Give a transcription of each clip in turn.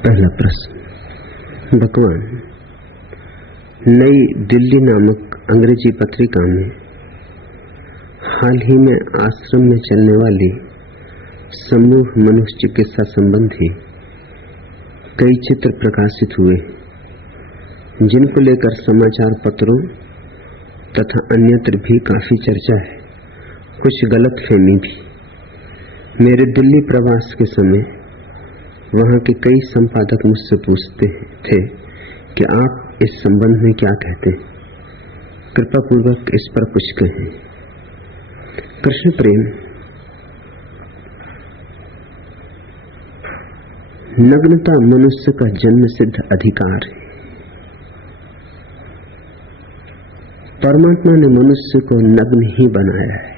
पहला प्रश्न। भगवान, नई दिल्ली नामक अंग्रेजी पत्रिका में हाल ही में आश्रम में चलने वाली समूह मनुष्य चिकित्सा संबंधी कई चित्र प्रकाशित हुए, जिनको लेकर समाचार पत्रों तथा अन्यत्र भी काफी चर्चा है, कुछ गलतफहमी भी। मेरे दिल्ली प्रवास के समय वहां के कई संपादक मुझसे पूछते थे कि आप इस संबंध में क्या कहते हैं, कृपा पूर्वक इस पर कुछ कहें। कृष्ण प्रेम, नग्नता मनुष्य का जन्म सिद्ध अधिकार है। परमात्मा ने मनुष्य को नग्न ही बनाया है।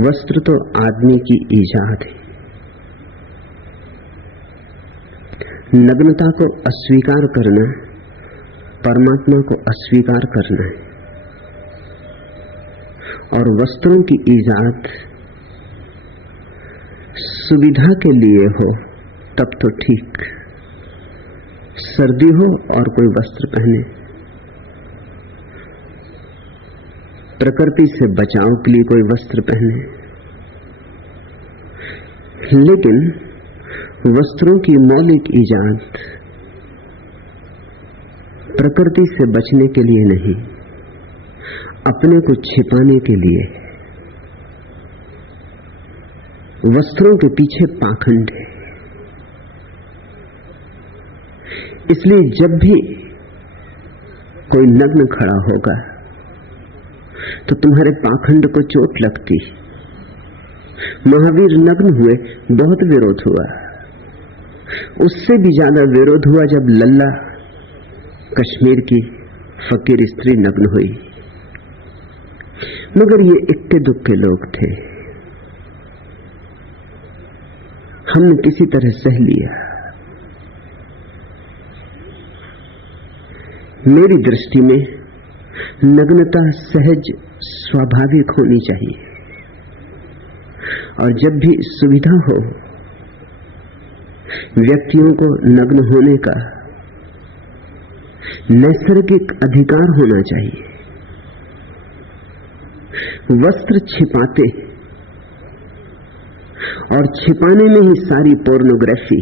वस्त्र तो आदमी की ईजाद है। नग्नता को अस्वीकार करना परमात्मा को अस्वीकार करना है, और वस्त्रों की ईजाद सुविधा के लिए हो तब तो ठीक, सर्दी हो और कोई वस्त्र पहने, प्रकृति से बचाव के लिए कोई वस्त्र पहने, लेकिन वस्त्रों की मौलिक ईजाद प्रकृति से बचने के लिए नहीं, अपने को छिपाने के लिए। वस्त्रों के पीछे पाखंड है। इसलिए जब भी कोई नग्न खड़ा होगा तो तुम्हारे पाखंड को चोट लगती। महावीर नग्न हुए, बहुत विरोध हुआ। उससे भी ज्यादा विरोध हुआ जब लल्ला कश्मीर की फकीर स्त्री नग्न हुई, मगर ये इक्के दुक्के लोग थे, हमने किसी तरह सह लिया। मेरी दृष्टि में नग्नता सहज स्वाभाविक होनी चाहिए, और जब भी सुविधा हो व्यक्तियों को नग्न होने का नैसर्गिक अधिकार होना चाहिए। वस्त्र छिपाते और छिपाने में ही सारी पोर्नोग्राफी,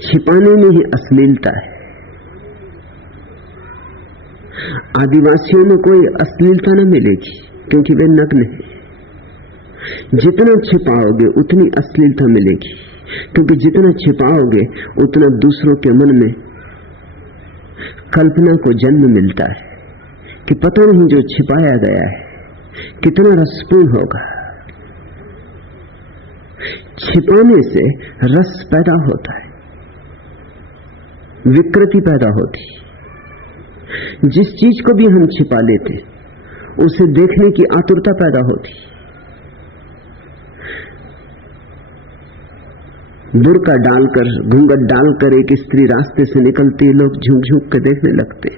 छिपाने में ही अश्लीलता है। आदिवासियों में कोई अश्लीलता न मिलेगी क्योंकि वे नग्न हैं। जितना छिपाओगे उतनी अश्लीलता मिलेगी, क्योंकि जितना छिपाओगे उतना दूसरों के मन में कल्पना को जन्म मिलता है कि पता नहीं जो छिपाया गया है कितना रसपूर्ण होगा। छिपाने से रस पैदा होता है, विकृति पैदा होती। जिस चीज को भी हम छिपा लेते उसे देखने की आतुरता पैदा होती। बुर्का डालकर, घूंघट डालकर एक स्त्री रास्ते से निकलती, लोग झुक झुक के देखने लगते।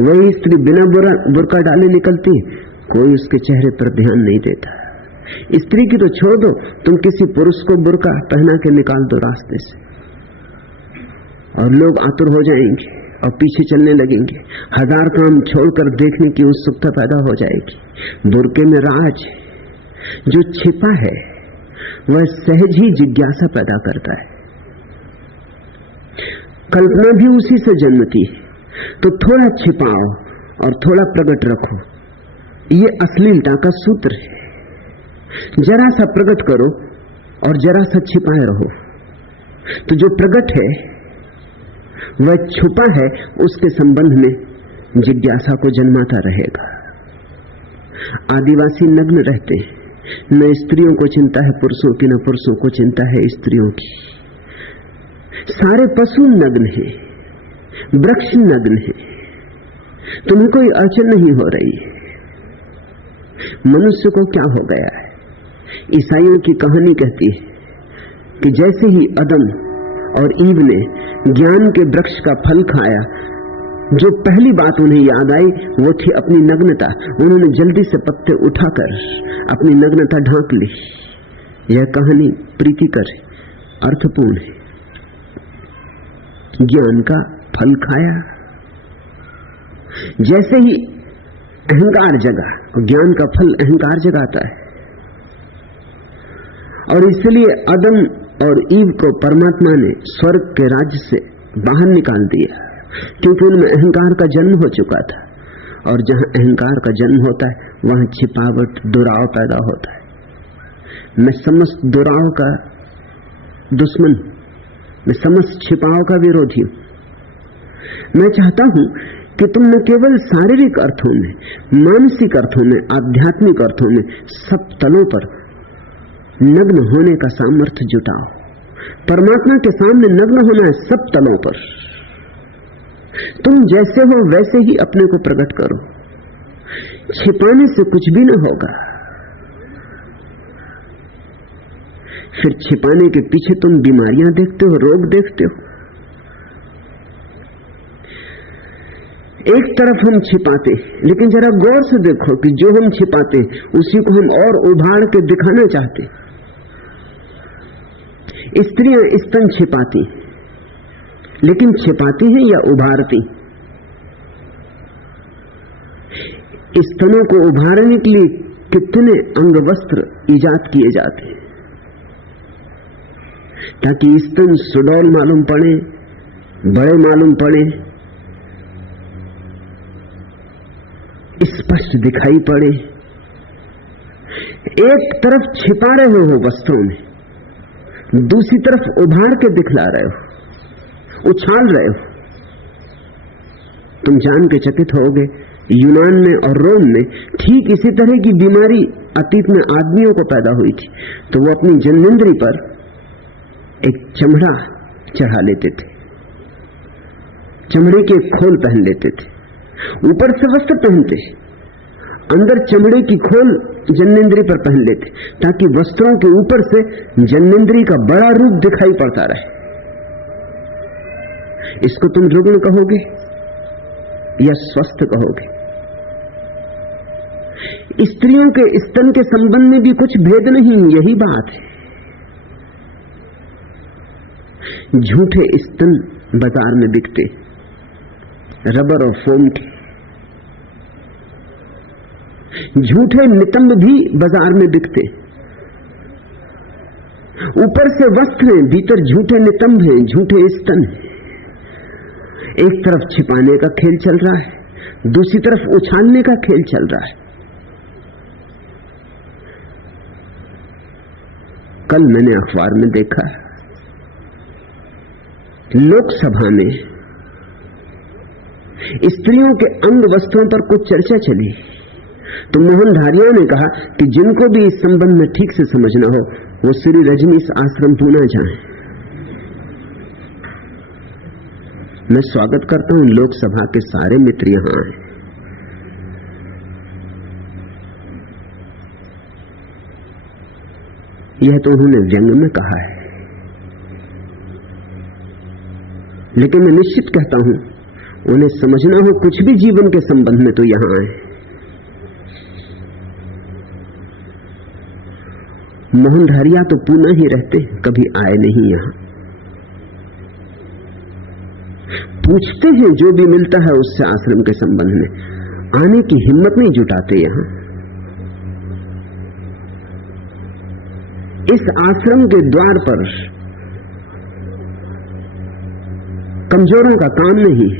वही स्त्री बिना बुर्का डाले निकलती, कोई उसके चेहरे पर ध्यान नहीं देता। स्त्री की तो छोड़ दो, तुम किसी पुरुष को बुर्का पहना के निकाल दो रास्ते से और लोग आतुर हो जाएंगे और पीछे चलने लगेंगे। हजार काम छोड़कर देखने की उत्सुकता पैदा हो जाएगी। बुर्के में राज जो छिपा है वह सहज ही जिज्ञासा पैदा करता है। कल्पना भी उसी से जन्मती है। तो थोड़ा छिपाओ और थोड़ा प्रकट रखो, ये अश्लीलता का सूत्र है। जरा सा प्रकट करो और जरा सा छिपाए रहो, तो जो प्रकट है वह छुपा है, उसके संबंध में जिज्ञासा को जन्माता रहेगा। आदिवासी नग्न रहते हैं, न स्त्रियों को चिंता है पुरुषों की, न पुरुषों को चिंता है स्त्रियों की। सारे पशु नग्न हैं, वृक्ष नग्न है, तुम्हें कोई अड़चन नहीं हो रही। मनुष्य को क्या हो गया है? ईसाइयों की कहानी कहती है कि जैसे ही अदम और ईव ने ज्ञान के वृक्ष का फल खाया, जो पहली बात उन्हें याद आई वो थी अपनी नग्नता। उन्होंने जल्दी से पत्ते उठाकर अपनी नग्नता ढांक ली। यह कहानी प्रीतिकर है, अर्थपूर्ण है। ज्ञान का फल खाया, जैसे ही अहंकार जगा, ज्ञान का फल अहंकार जगाता है, और इसलिए आदम और ईव को परमात्मा ने स्वर्ग के राज्य से बाहर निकाल दिया, क्योंकि उनमें अहंकार का जन्म हो चुका था। और जहां अहंकार का जन्म होता है वहां छिपावट, दुराव पैदा होता है। मैं समस्त दुराव का दुश्मन, मैं समस्त छिपाव का विरोधी हूं। मैं चाहता हूं कि तुम न केवल शारीरिक अर्थों में, मानसिक अर्थों में, आध्यात्मिक अर्थों में, सब तलों पर नग्न होने का सामर्थ्य जुटाओ। परमात्मा के सामने नग्न होना है सब तलों पर। तुम जैसे हो वैसे ही अपने को प्रकट करो, छिपाने से कुछ भी न होगा। फिर छिपाने के पीछे तुम बीमारियां देखते हो, रोग देखते हो। एक तरफ हम छिपाते, लेकिन जरा गौर से देखो कि जो हम छिपाते उसी को हम और उभार के दिखाना चाहते। स्त्रियां स्तन छिपाती, लेकिन छिपाती हैं या उभारती? स्तनों को उभारने के लिए कितने अंग वस्त्र इजाद किए जाते हैं, ताकि स्तन सुडौल मालूम पड़े, बड़े मालूम पड़े, स्पष्ट दिखाई पड़े। एक तरफ छिपा रहे हो वस्त्रों में, दूसरी तरफ उभार के दिखला रहे हो, उछाल रहे हो। तुम जान के चकित होगे, यूनान में और रोम में ठीक इसी तरह की बीमारी अतीत में आदमियों को पैदा हुई थी, तो वो अपनी जन्मेंद्री पर एक चमड़ा चढ़ा लेते थे, चमड़े के खोल पहन लेते थे। ऊपर से वस्त्र पहनते, अंदर चमड़े की खोल जन्मेंद्री पर पहन लेते, ताकि वस्त्रों के ऊपर से जन्मेंद्री का बड़ा रूप दिखाई पड़ता रहे। इसको तुम रुग्ण कहोगे या स्वस्थ कहोगे? स्त्रियों के स्तन के संबंध में भी कुछ भेद नहीं, यही बात है। झूठे स्तन बाजार में बिकते, रबर और फोम के। झूठे नितंब भी बाजार में बिकते। ऊपर से वस्त्र हैं, भीतर झूठे नितंब हैं, झूठे स्तन हैं। एक तरफ छिपाने का खेल चल रहा है, दूसरी तरफ उछालने का खेल चल रहा है। कल मैंने अखबार में देखा, लोकसभा में स्त्रियों के अंग वस्त्रों पर कुछ चर्चा चली, तो मोहन धारिया ने कहा कि जिनको भी इस संबंध में ठीक से समझना हो वो श्री रजनीश आश्रम पूना जाएं। मैं स्वागत करता हूं, लोकसभा के सारे मित्र यहां हैं। यह तो उन्होंने व्यंग में कहा है, लेकिन मैं निश्चित कहता हूं उन्हें समझना हो कुछ भी जीवन के संबंध में तो यहां आए। मोहन धारिया तो पूना ही रहते, कभी आए नहीं यहां। पूछते हैं जो भी मिलता है उससे आश्रम के संबंध में, आने की हिम्मत नहीं जुटाते यहां। इस आश्रम के द्वार पर कमजोरों का काम नहीं,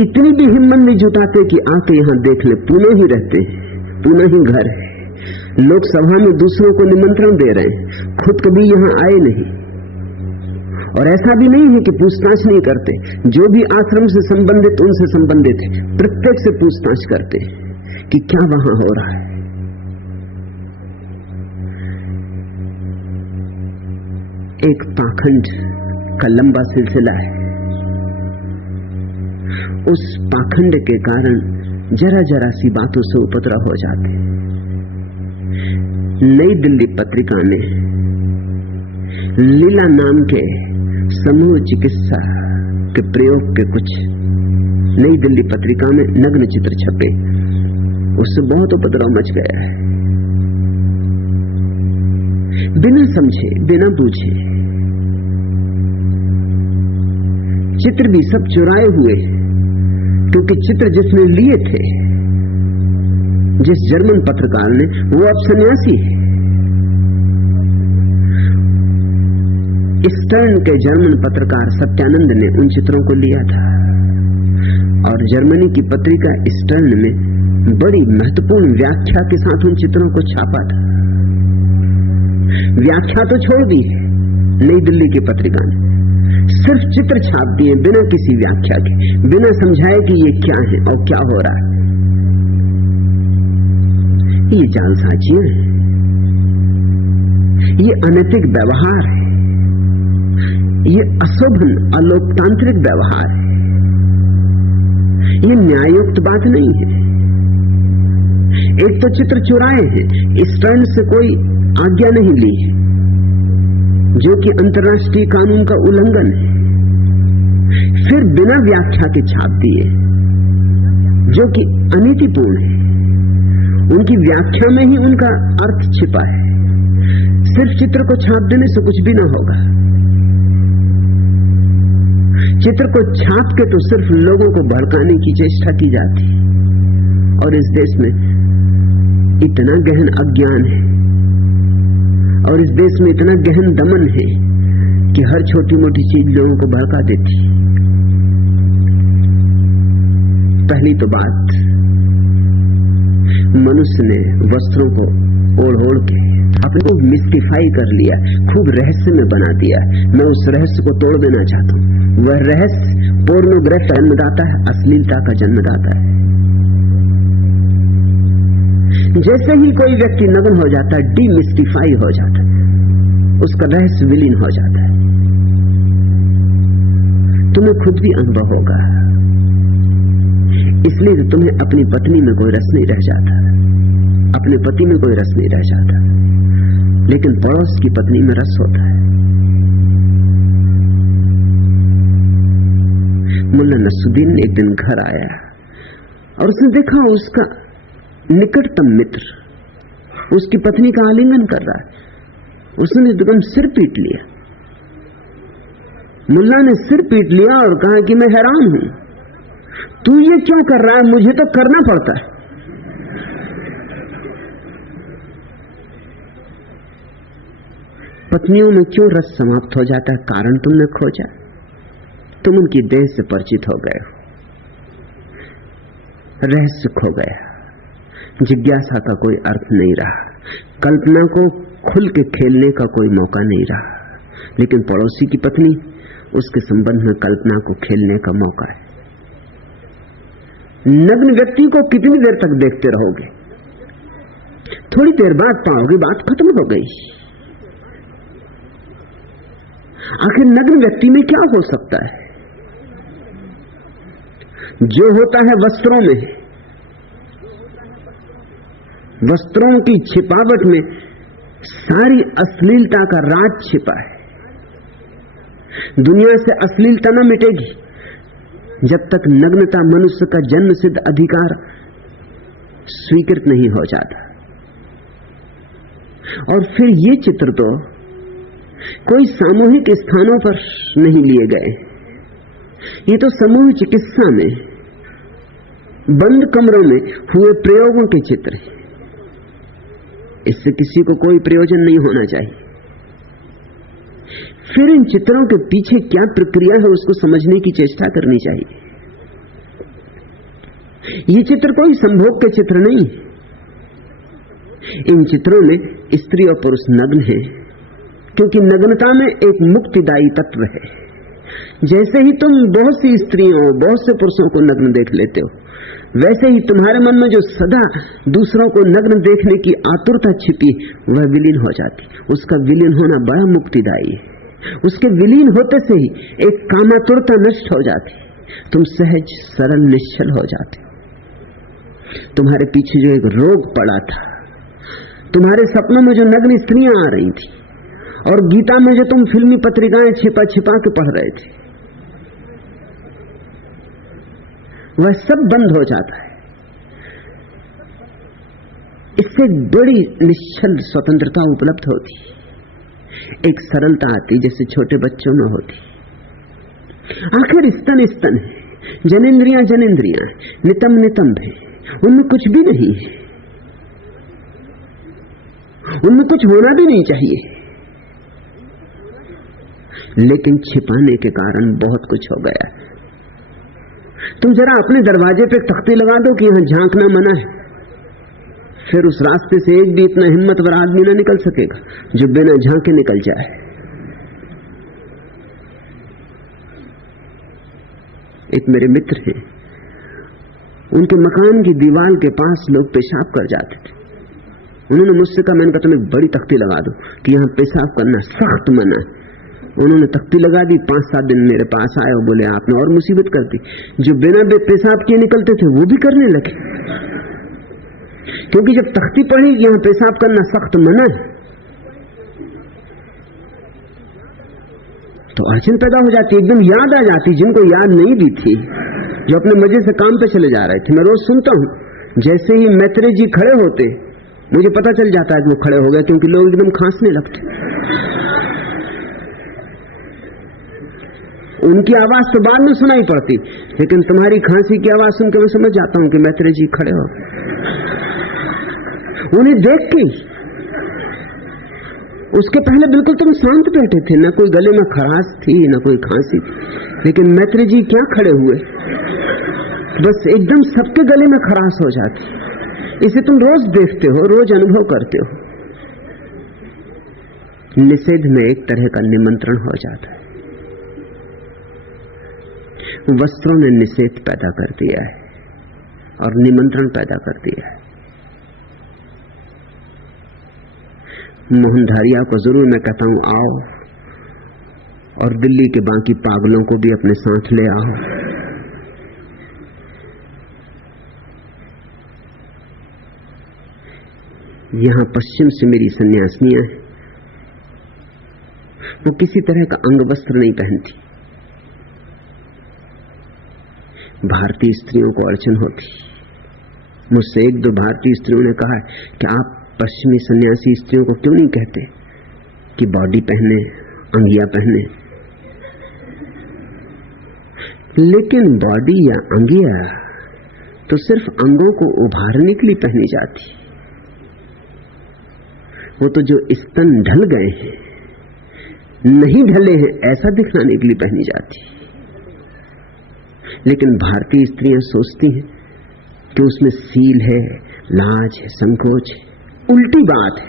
इतनी भी हिम्मत नहीं जुटाते कि आके यहां देख ले। पुणे ही रहते, पुणे ही घर है, लोकसभा में दूसरों को निमंत्रण दे रहे हैं, खुद कभी यहां आए नहीं। और ऐसा भी नहीं है कि पूछताछ नहीं करते, जो भी आश्रम से संबंधित उनसे संबंधित है, प्रत्येक से पूछताछ करते कि क्या वहां हो रहा है। एक पाखंड का लंबा सिलसिला है, उस पाखंड के कारण जरा जरा सी बातों से उपद्रव हो जाते। नई दिल्ली पत्रिका ने लीला नाम के समूह चिकित्सा के प्रयोग के कुछ नई दिल्ली पत्रिका में नग्न चित्र छपे, उससे बहुत उपद्रव मच गया है। बिना समझे, बिना बूझे। चित्र भी सब चुराए हुए, क्योंकि चित्र जिसने लिए थे, जिस जर्मन पत्रकार ने, वो अब सन्यासी है। स्टर्न के जर्मन पत्रकार सत्यानंद ने उन चित्रों को लिया था और जर्मनी की पत्रिका स्टर्न में बड़ी महत्वपूर्ण व्याख्या के साथ उन चित्रों को छापा था। व्याख्या तो छोड़ दी नई दिल्ली की पत्रिका ने, सिर्फ चित्र छाप दिए बिना किसी व्याख्या के, बिना समझाए कि ये क्या है और क्या हो रहा है। ये जालसाजियां हैं, ये अनैतिक व्यवहार है, ये अशोभन अलोकतांत्रिक व्यवहार है, ये न्याययुक्त बात नहीं है। एक तो चित्र चुराए हैं, स्टर्न से कोई आज्ञा नहीं ली, जो कि अंतर्राष्ट्रीय कानून का उल्लंघन है। फिर बिना व्याख्या के छाप दिए, जो कि अनीतिपूर्ण है। उनकी व्याख्या में ही उनका अर्थ छिपा है। सिर्फ चित्र को छाप देने से कुछ भी ना होगा। चित्र को छाप के तो सिर्फ लोगों को भड़काने की चेष्टा की जाती है, और इस देश में इतना गहन अज्ञान है और इस देश में इतना गहन दमन है कि हर छोटी मोटी चीज लोगों को भड़का देती। पहली तो बात, मनुष्य ने वस्त्रों को ओढ़ ओढ़ के अपने को मिस्टिफाई कर लिया, खूब रहस्य में बना दिया। मैं उस रहस्य को तोड़ देना चाहता हूं। वह रहस्य पोर्नोग्राफी का जन्मदाता है, अश्लीलता का जन्मदाता है। जैसे ही कोई व्यक्ति नग्न हो जाता है, डीमिस्टिफाई हो जाता है, उसका रहस्य विलीन हो जाता है। तुम्हें खुद भी अनुभव होगा, इसलिए तो तुम्हें अपनी पत्नी में कोई रस नहीं रह जाता, अपने पति में कोई रस नहीं रह जाता, लेकिन पड़ोस की पत्नी में रस होता है। मुल्ला नसरुद्दीन एक दिन घर आया और उसने देखा उसका निकटतम मित्र उसकी पत्नी का आलिंगन कर रहा है। उसने एकदम सिर पीट लिया। मुल्ला ने सिर पीट लिया और कहा कि मैं हैरान हूं, तू ये क्यों कर रहा है? मुझे तो करना पड़ता है। पत्नियों में क्यों रस समाप्त हो जाता है? कारण तुमने खोजा, तुम उनकी देह से परिचित हो गए हो, रहस्य खो गया, जिज्ञासा का कोई अर्थ नहीं रहा, कल्पना को खुल के खेलने का कोई मौका नहीं रहा। लेकिन पड़ोसी की पत्नी, उसके संबंध में कल्पना को खेलने का मौका है। नग्न व्यक्ति को कितनी देर तक देखते रहोगे? थोड़ी देर बाद पाओगे बात खत्म हो गई। आखिर नग्न व्यक्ति में क्या हो सकता है? जो होता है वस्त्रों में, वस्त्रों की छिपावट में सारी अश्लीलता का राज छिपा है। दुनिया से अश्लीलता न मिटेगी जब तक नग्नता मनुष्य का जन्म सिद्ध अधिकार स्वीकृत नहीं हो जाता। और फिर ये चित्र तो कोई सामूहिक स्थानों पर नहीं लिए गए, ये तो समूह चिकित्सा में बंद कमरों में हुए प्रयोगों के चित्र हैं। इससे किसी को कोई प्रयोजन नहीं होना चाहिए। फिर इन चित्रों के पीछे क्या प्रक्रिया है उसको समझने की चेष्टा करनी चाहिए। ये चित्र कोई संभोग के चित्र नहीं। इन चित्रों में स्त्री और पुरुष नग्न हैं, क्योंकि नग्नता में एक मुक्तिदायी तत्व है। जैसे ही तुम बहुत सी स्त्रियों बहुत से पुरुषों को नग्न देख लेते हो, वैसे ही तुम्हारे मन में जो सदा दूसरों को नग्न देखने की आतुरता छिपी वह विलीन हो जाती। उसका विलीन होना बड़ा मुक्तिदायी है। उसके विलीन होते से ही एक कामातुरता नष्ट हो जाती, तुम सहज सरल निश्चल हो जाते। तुम्हारे पीछे जो एक रोग पड़ा था, तुम्हारे सपनों में जो नग्न स्त्रियां आ रही थी, और गीता में जो तुम फिल्मी पत्रिकाएं छिपा छिपा के पढ़ रहे थे, वह सब बंद हो जाता है। इससे बड़ी निश्चल स्वतंत्रता उपलब्ध होती। एक सरलता आती जैसे छोटे बच्चों में होती। आखिर स्तन स्तन है, जनेंद्रियां जनेंद्रियां, नितंब नितंब है, उनमें कुछ भी नहीं है, उनमें कुछ होना भी नहीं चाहिए, लेकिन छिपाने के कारण बहुत कुछ हो गया। तुम जरा अपने दरवाजे पे तख्ती लगा दो कि यहां झांकना मना है, फिर उस रास्ते से एक भी इतना हिम्मतवर आदमी ना निकल सकेगा जो बिना झांके निकल जाए। एक मेरे मित्र हैं, उनके मकान की दीवार के पास लोग पेशाब कर जाते थे। उन्होंने मुझसे कहा, मैंने कहा तुम्हें बड़ी तख्ती लगा दो कि यहां पेशाब करना सख्त मना है। उन्होंने तख्ती लगा दी। 5-7 दिन मेरे पास आए और बोले आपने और मुसीबत कर दी। जो बिना पेशाब किए निकलते थे वो भी करने लगे, क्योंकि जब तख्ती पड़ी कि यहां पेशाब करना सख्त मना है तो अड़चन पैदा हो जाती, एकदम याद आ जाती जिनको याद नहीं भी थी, जो अपने मजे से काम पे चले जा रहे थे। मैं रोज सुनता हूं, जैसे ही मैत्रेय जी खड़े होते मुझे पता चल जाता है कि वो खड़े हो गए, क्योंकि लोग एकदम खांसने लगते। उनकी आवाज तो बाद में सुनाई पड़ती, लेकिन तुम्हारी खांसी की आवाज सुनकर मैं समझ जाता हूं कि मैत्रेय जी खड़े हो। उन्हें देख के उसके पहले बिल्कुल तुम शांत बैठे थे, ना कोई गले में खराश थी ना कोई खांसी थी, लेकिन मैत्रेय जी क्या खड़े हुए, बस एकदम सबके गले में खराश हो जाती। इसे तुम रोज देखते हो, रोज अनुभव करते हो। निषेध में एक तरह का निमंत्रण हो जाता है। वस्त्रों ने निषेध पैदा कर दिया है और निमंत्रण पैदा कर दिया है। मोहनधारिया को जरूर मैं कहता हूं आओ, और दिल्ली के बाकी पागलों को भी अपने साथ ले आओ। यहां पश्चिम से मेरी सन्यासिनियां हैं, वो किसी तरह का अंग वस्त्र नहीं पहनती। भारतीय स्त्रियों को अड़चन होती। मुझसे 1-2 भारतीय स्त्रियों ने कहा कि आप पश्चिमी सन्यासी स्त्रियों को क्यों नहीं कहते कि बॉडी पहने, अंगिया पहने। लेकिन बॉडी या अंगिया तो सिर्फ अंगों को उभारने के लिए पहनी जाती, वो तो जो स्तन ढल गए हैं, नहीं ढले हैं ऐसा दिखाने के लिए पहनी जाती। लेकिन भारतीय स्त्रियां सोचती हैं कि उसमें सील है, लाज है, संकोच है। उल्टी बात है।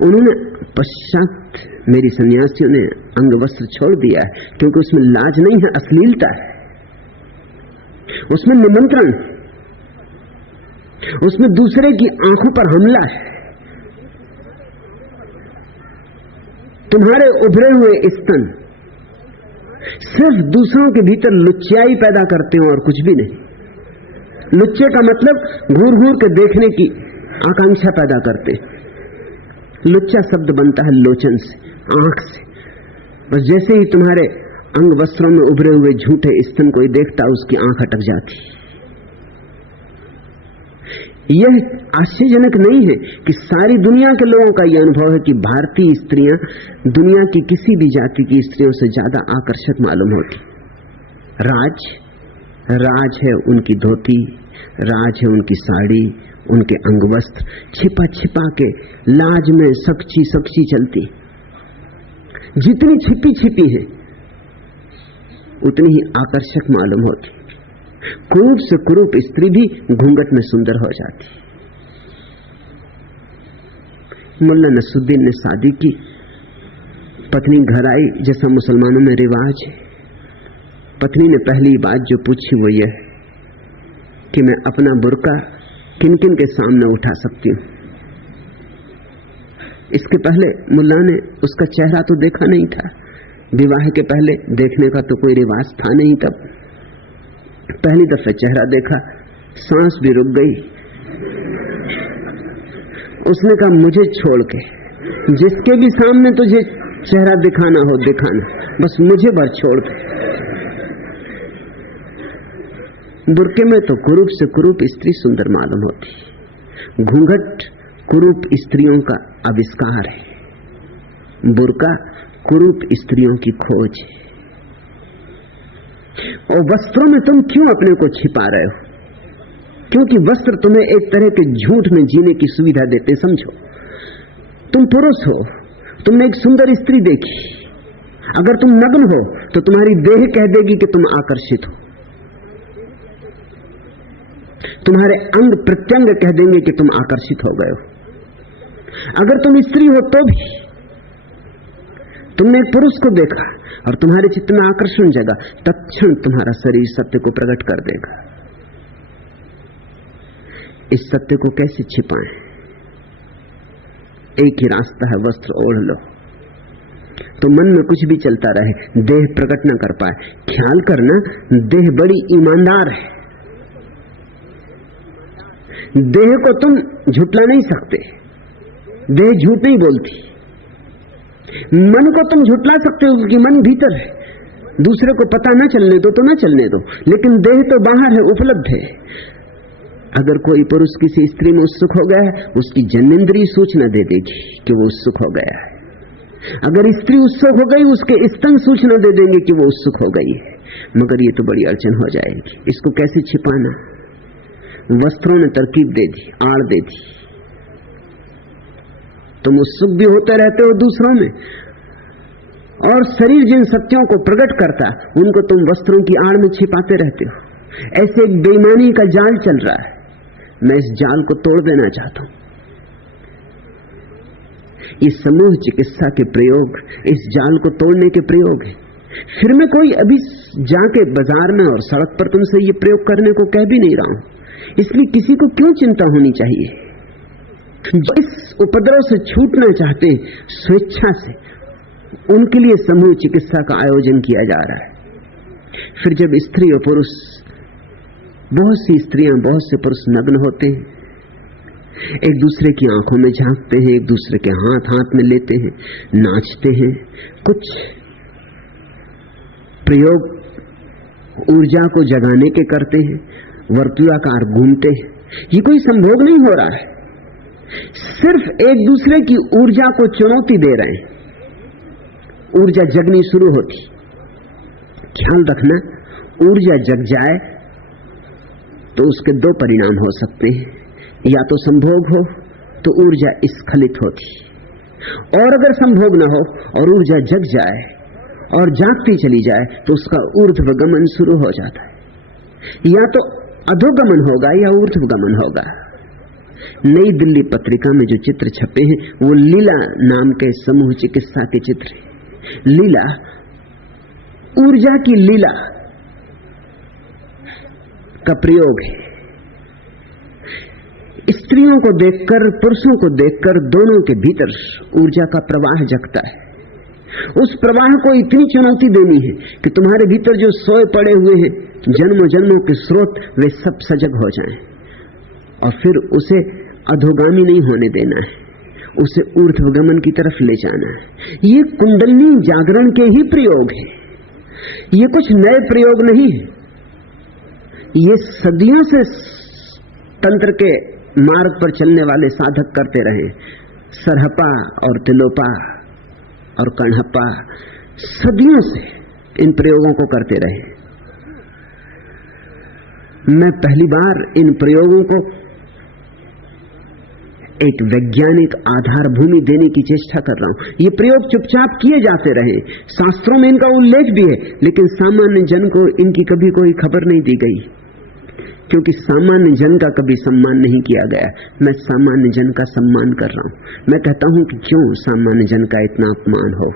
उन्होंने पश्चात मेरी सन्यासियों ने अंग वस्त्र छोड़ दिया है, क्योंकि उसमें लाज नहीं है, अश्लीलता है, उसमें निमंत्रण, उसमें दूसरे की आंखों पर हमला है। तुम्हारे उभरे हुए स्तन सिर्फ दूसरों के भीतर लुच्चाई पैदा करते हो और कुछ भी नहीं। लुच्चे का मतलब घूर घूर के देखने की आकांक्षा पैदा करते। लुच्चा शब्द बनता है लोचन से, आंख से। बस जैसे ही तुम्हारे अंग वस्त्रों में उभरे हुए झूठे स्तन कोई देखता, उसकी आंख अटक जाती। यह आश्चर्यजनक नहीं है कि सारी दुनिया के लोगों का यह अनुभव है कि भारतीय स्त्रियां दुनिया की किसी भी जाति की स्त्रियों से ज्यादा आकर्षक मालूम होती। राज है उनकी धोती, राज है उनकी साड़ी, उनके अंगवस्त्र, छिपा छिपा के लाज में सक्ची चलती। जितनी छिपी छिपी है उतनी ही आकर्षक मालूम होती। क्रूप से क्रूप स्त्री भी घूंघट में सुंदर हो जाती। मुल्ला नसरुद्दीन ने शादी की, पत्नी घर आई, जैसा मुसलमानों में रिवाज है। पत्नी ने पहली बात जो पूछी वो यह कि मैं अपना बुर्का किन किन के सामने उठा सकती हूं। इसके पहले मुल्ला ने उसका चेहरा तो देखा नहीं था, विवाह के पहले देखने का तो कोई रिवाज था नहीं। तब पहली दफे चेहरा देखा, सांस भी रुक गई। उसने कहा मुझे छोड़ के जिसके भी सामने तुझे चेहरा दिखाना हो दिखाना, बस मुझे भर छोड़ दे। बुर्के में तो कुरूप से कुरूप स्त्री सुंदर मालूम होती। घूंघट कुरूप स्त्रियों का आविष्कार है। बुर्का कुरूप स्त्रियों की खोज है। और वस्त्रों में तुम क्यों अपने को छिपा रहे हो? क्योंकि वस्त्र तुम्हें एक तरह के झूठ में जीने की सुविधा देते। समझो, तुम पुरुष हो, तुमने एक सुंदर स्त्री देखी, अगर तुम नग्न हो तो तुम्हारी देह कह देगी कि तुम आकर्षित हो, तुम्हारे अंग प्रत्यंग कह देंगे कि तुम आकर्षित हो गए हो। अगर तुम स्त्री हो तो भी तुमने एक पुरुष को देखा और तुम्हारे चित्त में आकर्षण जगा, तत्क्षण तुम्हारा शरीर सत्य को प्रकट कर देगा। इस सत्य को कैसे छिपाएं? एक ही रास्ता है, वस्त्र ओढ़ लो। तो मन में कुछ भी चलता रहे, देह प्रकट न कर पाए। ख्याल करना, देह बड़ी ईमानदार है। देह को तुम झुटला नहीं सकते, देह झूठ नहीं बोलती। मन को तुम झुटला सकते हो क्योंकि मन भीतर है, दूसरे को पता न चलने दो तो न चलने दो, लेकिन देह तो बाहर है, उपलब्ध है। अगर कोई पुरुष किसी स्त्री में उत्सुक हो गया है, उसकी जन्नेंद्रिय सूचना दे देगी कि वो उत्सुक हो गया है। अगर स्त्री उत्सुक हो गई, उसके स्तन सूचना दे देंगे कि वो उत्सुक हो गई है। मगर ये तो बड़ी अड़चन हो जाएगी। इसको कैसे छिपाना? वस्त्रों ने तरकीब दे दी, आड़ दे दी। तुम उत्सुक भी होते रहते हो दूसरों में, और शरीर जिन सत्यों को प्रकट करता उनको तुम वस्त्रों की आड़ में छिपाते रहते हो। ऐसे एक बेईमानी का जाल चल रहा है। मैं इस जाल को तोड़ देना चाहता हूं। ये समूह चिकित्सा के प्रयोग इस जाल को तोड़ने के प्रयोग है। फिर मैं कोई अभी जाके बाजार में और सड़क पर तुमसे ये प्रयोग करने को कह भी नहीं रहा हूं, इसलिए किसी को क्यों चिंता होनी चाहिए। जो इस उपद्रव से छूटना चाहते स्वेच्छा से, उनके लिए समूह चिकित्सा का आयोजन किया जा रहा है। फिर जब स्त्री और पुरुष, बहुत सी स्त्रियां, बहुत से पुरुष नग्न होते हैं, एक दूसरे की आंखों में झांकते हैं, एक दूसरे के हाथ हाथ में लेते हैं, नाचते हैं, कुछ प्रयोग ऊर्जा को जगाने के करते हैं, वर्तुलाकार घूमते हैं। ये कोई संभोग नहीं हो रहा है, सिर्फ एक दूसरे की ऊर्जा को चुनौती दे रहे हैं। ऊर्जा जगनी शुरू होती। ख्याल रखना, ऊर्जा जग जाए तो उसके दो परिणाम हो सकते हैं। या तो संभोग हो तो ऊर्जा स्खलित होती, और अगर संभोग न हो और ऊर्जा जग जाए और जागती चली जाए तो उसका ऊर्ध्वगमन शुरू हो जाता है। या तो अधोगमन होगा या ऊर्ध्वगमन होगा। नई दिल्ली पत्रिका में जो चित्र छपे हैं वो लीला नाम के समूह चिकित्सा के चित्र हैं। लीला, ऊर्जा की लीला का प्रयोग है। स्त्रियों को देखकर, पुरुषों को देखकर दोनों के भीतर ऊर्जा का प्रवाह जगता है। उस प्रवाह को इतनी चुनौती देनी है कि तुम्हारे भीतर जो सोए पड़े हुए हैं जन्मों जन्मों के स्रोत, वे सब सजग हो जाएं, और फिर उसे अधोगामी नहीं होने देना है, उसे ऊर्ध्वगमन की तरफ ले जाना है। ये कुंडलिनी जागरण के ही प्रयोग है, ये कुछ नए प्रयोग नहीं है। ये सदियों से तंत्र के मार्ग पर चलने वाले साधक करते रहे। सरहपा और तिलोपा और कणहप्पा सदियों से इन प्रयोगों को करते रहे। मैं पहली बार इन प्रयोगों को एक वैज्ञानिक आधार भूमि देने की चेष्टा कर रहा हूं। ये प्रयोग चुपचाप किए जाते रहे, शास्त्रों में इनका उल्लेख भी है, लेकिन सामान्य जन को इनकी कभी कोई खबर नहीं दी गई, क्योंकि सामान्य जन का कभी सम्मान नहीं किया गया। मैं सामान्य जन का सम्मान कर रहा हूं। मैं कहता हूं कि क्यों सामान्य जन का इतना अपमान हो,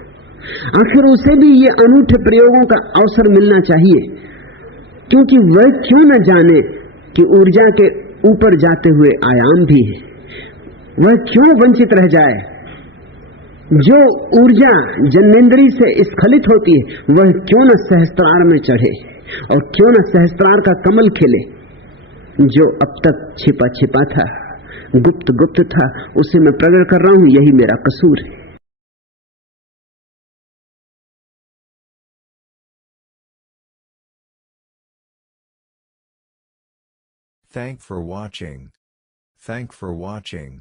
आखिर उसे भी ये अनूठे प्रयोगों का अवसर मिलना चाहिए, क्योंकि वह क्यों न जाने कि ऊर्जा के ऊपर जाते हुए आयाम भी है। वह क्यों वंचित रह जाए। जो ऊर्जा जन्मेंद्री से स्खलित होती है वह क्यों न सहस्त्रार में चढ़े, और क्यों न सहस्त्रार का कमल खिले। जो अब तक छिपा छिपा था, गुप्त गुप्त था, उसे मैं प्रकट कर रहा हूं। यही मेरा कसूर है। Thank for watching. Thank for watching.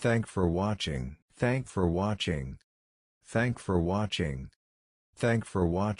Thank for watching. Thank for watching. Thank for watching. Thank for watching.